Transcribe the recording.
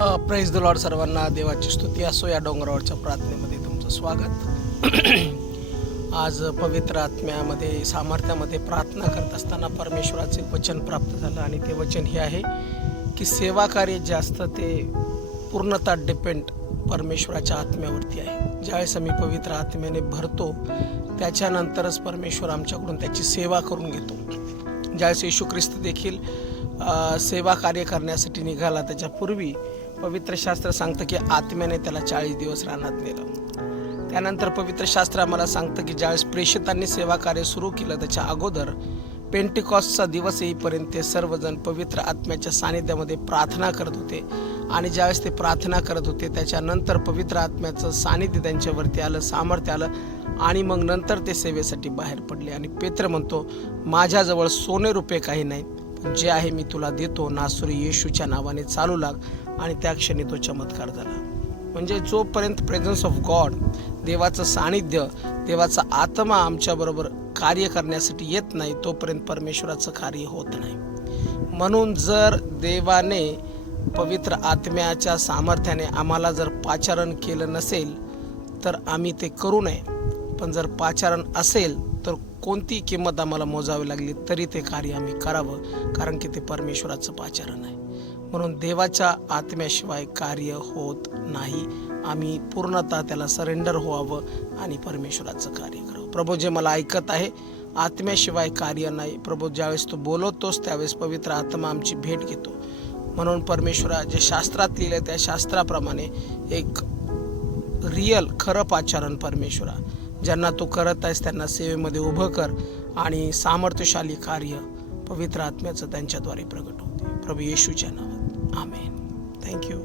Praise the Lord. सर्वांना देवाची स्तुती असो. या डोंगरावरच्या प्रार्थनेमध्ये तुमचं स्वागत. आज पवित्र आत्म्यामध्ये सामर्थ्यामध्ये प्रार्थना करत असताना परमेश्वराचे वचन प्राप्त झालं आणि ते वचन हे आहे की सेवा कार्य जे असतं ते पूर्णतः डिपेंड परमेश्वराच्या आत्म्यावरती आहे. ज्यावेळेस आम्ही पवित्र आत्म्याने भरतो त्याच्यानंतरच परमेश्वर आमच्याकडून त्याची सेवा करून घेतो. ज्यावेळेस येशू ख्रिस्त देखील सेवा कार्य करण्यासाठी निघाला त्याच्यापूर्वी पवित्र शास्त्र सांगतं की आत्म्याने त्याला 40 दिवस रानात नेलं. त्यानंतर पवित्र शास्त्र आम्हाला सांगतं की ज्यावेळेस प्रेषितांनी सेवा कार्य सुरू केलं त्याच्या अगोदर पेंटिकॉस्टचा दिवस येईपर्यंत ते सर्वजण पवित्र आत्म्याच्या सानिध्यामध्ये प्रार्थना करत होते. आणि ज्यावेळेस ते प्रार्थना करत होते त्याच्यानंतर पवित्र आत्म्याचं सानिध्य त्यांच्यावरती आलं, सामर्थ्य आलं आणि मग नंतर ते सेवेसाठी बाहेर पडले. आणि पेत्र म्हणतो, माझ्याजवळ सोने रुपये काही नाहीत, पण जे आहे मी तुला देतो, नासरी येशूच्या नावाने चालू लाग. आणि त्या क्षणी तो चमत्कार झाला. म्हणजे जोपर्यंत प्रेझन्स ऑफ गॉड, देवाचं सानिध्य, देवाचा आत्मा आमच्याबरोबर कार्य करण्यासाठी येत नाही तोपर्यंत परमेश्वराचं कार्य होत नाही. म्हणून जर देवाने पवित्र आत्म्याच्या सामर्थ्याने आम्हाला जर पाचारण केलं नसेल तर आम्ही ते करू नये. पण जर पाचारण असेल तर कोणती किंमत आम्हाला मोजावी लागली तरी ते कार्य आम्ही करावं, कारण की ते परमेश्वराचं पाचारण आहे. म्हणून देवाच्या आत्म्याशिवाय कार्य होत नाही. आम्ही पूर्णतः त्याला सरेंडर व्हावं आणि परमेश्वराचं कार्य करावं. प्रभू, जे मला ऐकत आहे, आत्म्याशिवाय कार्य नाही. प्रभू, ज्यावेळेस तू बोलवतोस त्यावेळेस पवित्र आत्मा आमची भेट घेतो. म्हणून परमेश्वरा, जे शास्त्रात लिहिले त्या शास्त्राप्रमाणे एक रिअल खरं पाचारण परमेश्वरा ज्यांना तू करत आहेस त्यांना सेवेमध्ये उभं कर आणि सामर्थ्यशाली कार्य पवित्र आत्म्याचं त्यांच्याद्वारे प्रगट होते. प्रभू येशूच्या नावात आमेन. थँक्यू.